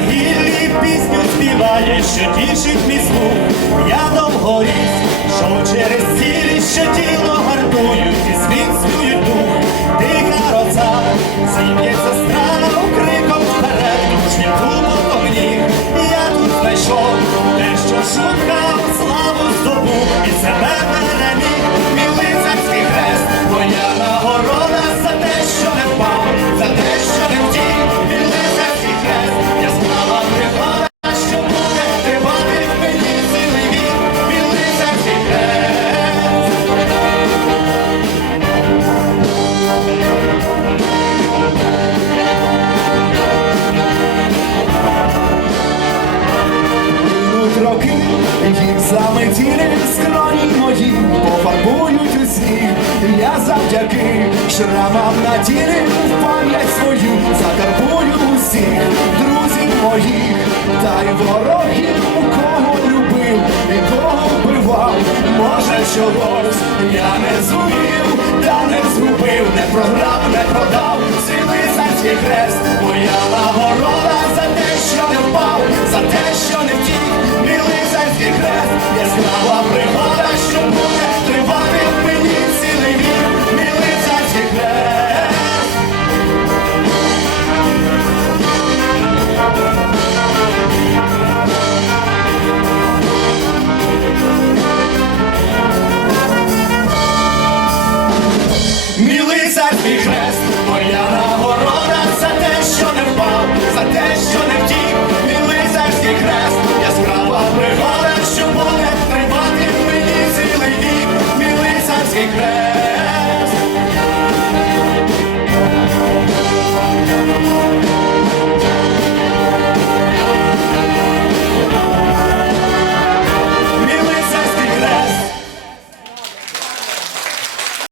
могилі пісню співає, що тішить мій слух. Їх заметілі скроні мої пофарбують у сніг. Я завдяки шрамам на тілі в пам'ять свою закарбую усіх друзів моїх, та й ворогів, у кого любив і кого вбивав. Може, чогось я не зумів, та не згубив, не програв, Лицарський хрест, моя нагорода за те, що не впав, за те, що не втік, мій лицарський хрест, яскрава пригода, що буде тривати в мені цілий вік, мій лицарський хрест.